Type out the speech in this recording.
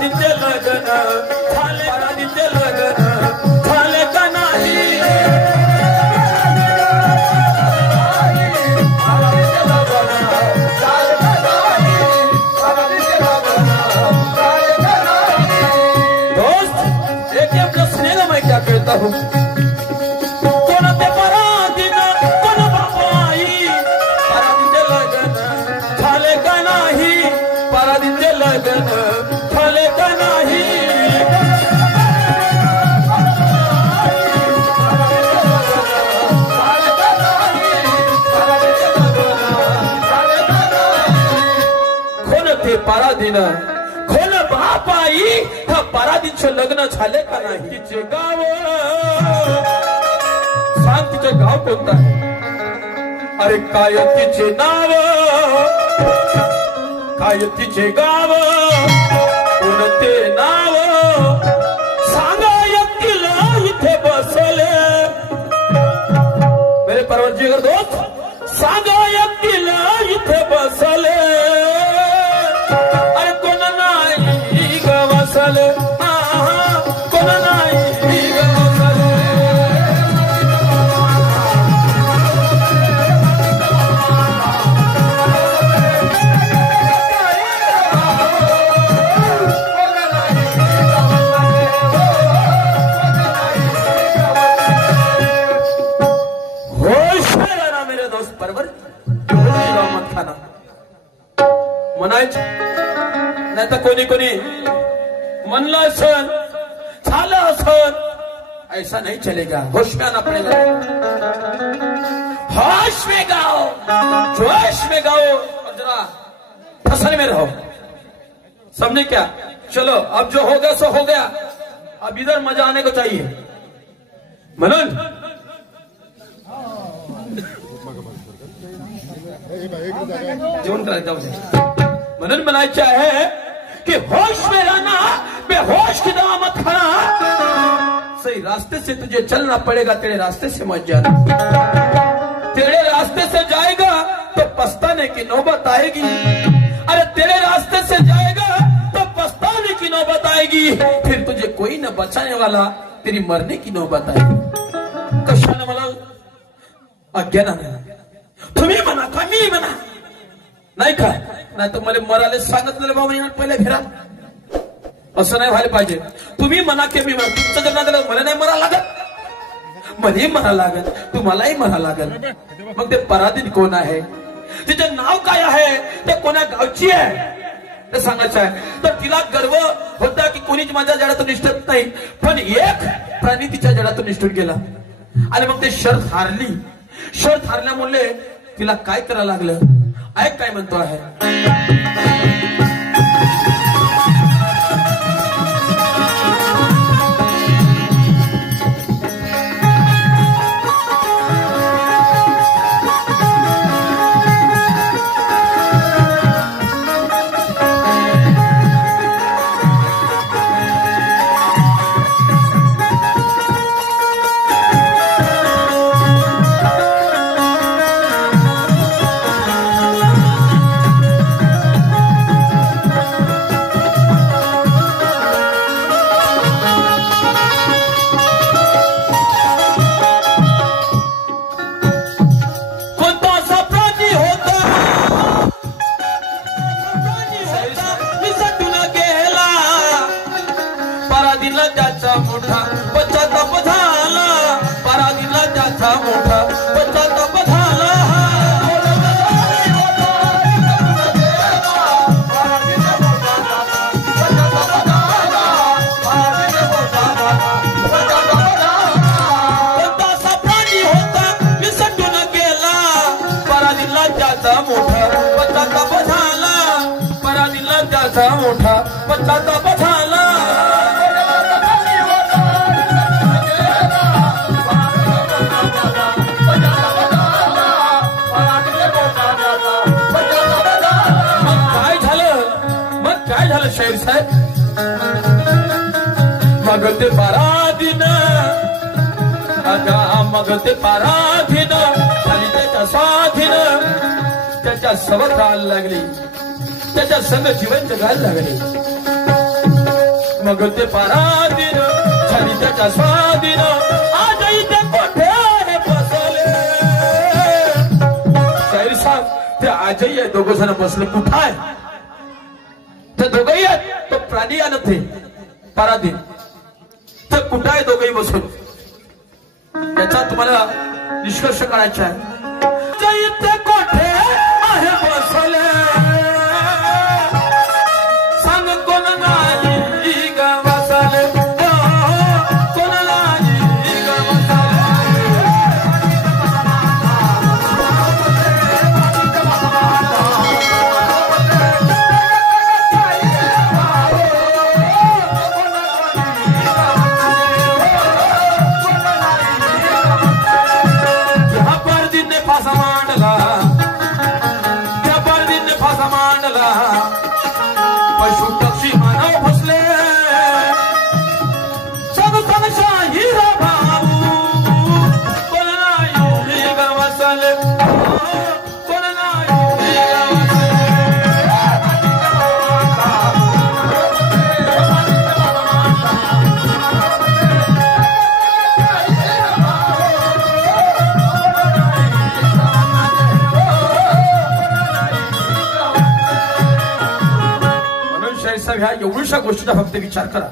पराधीनचे लग्न झाले पराधीनचे लग्न झाले का नाही दोस्त एक प्रश्न का मैं क्या कहता हूँ झाले का नाही कोण ते पराधीन कोण बापाई हा पराधीनचे लग्न झाले का नाही तिचे गाव सांग तिचे गाव कोणतं आहे अरे काय तिचे नाव काय तिचे गाव कोणते नाव सांगा एकटीला इथे बसले मेरे परवरदिगार दोस्त सांगा एकटीला इथे बसले अरे कोण नाही ग बसले कोण नाही ग बसले म्हणायचं नाही तर कोणी कोणी म्हणलं असन झालं असन ऐसा नहीं चलेगा होश में आना पड़ेगा होश में गाओ जोश में गाओ और जरा फसल में रहो समझे क्या चलो अब जो हो गया सो हो गया अब इधर मजा आने को चाहिए म्हणून जेवण करायचं म्हणून म्हणायचे आहे कि होश में रहना बेहोश की दवा मत खाना सही रास्ते से तुझे चलना पड़ेगा तेरे रास्ते से मत जाना तेरे रास्ते से जाएगा तो पछताने की नौबत आएगी अरे तेरे रास्ते से जाएगा तो पछताने की नौबत आएगी फिर तुझे कोई न बचाने वाला तेरी मरने की नौबत आएगी कशाने म्हणाल अज्ञानाने तुम्ही म्हणा का मी म्हणा नाही का नाही तर मला मराले सांगितलेलं बाबा येणार पहिल्या घरात असं नाही व्हायला पाहिजे तुम्ही म्हणा की मी म्हणा तुमचं जर नाही मला नाही मरा लागत मलाही मरा लागत तुम्हालाही मरा लागत मग ते पराधीन कोण आहे तिचं नाव काय आहे ते कोणा गावची आहे ते सांगायचं आहे तर तिला गर्व होता की कोणीच माझ्या जडातून निष्ठत नाही पण एक प्राणी तिच्या जडातून निष्ठून गेला आणि मग ते शर्त हारल्यामुळे तिला काय करायला लागलं ऐक काय म्हणतो आहे मोठा पश्चाताप झाला काय झालं शाहीर साहेब मग ते पराधीन मग ते पराधीन आणि त्याच्या स्वाधीन त्याच्या सवत राहायला लागली त्याच्या संग जीवन जगायला लागले मग ते पराधीन झाली त्याच्या स्वाधीन आज इथे कोठे बसले शाहीर साहेब ते आजही आहे दोघं जण बसले कुठं आहे ते दोघंही आहेत तो प्राणी आणत आहे पराधीन तर कुठं आहे दोघंही बसून याचा तुम्हाला निष्कर्ष काढायचा आहे इथे कोठे आहे बसले सांग कोण नाही ग बसले कोण नाही ग पशु पक्षी मानव फसले सब शाही भाऊ कोण नाही ग बसले कोण नाही ह्या एवढ्याशा गोष्टीचा फक्त विचार करा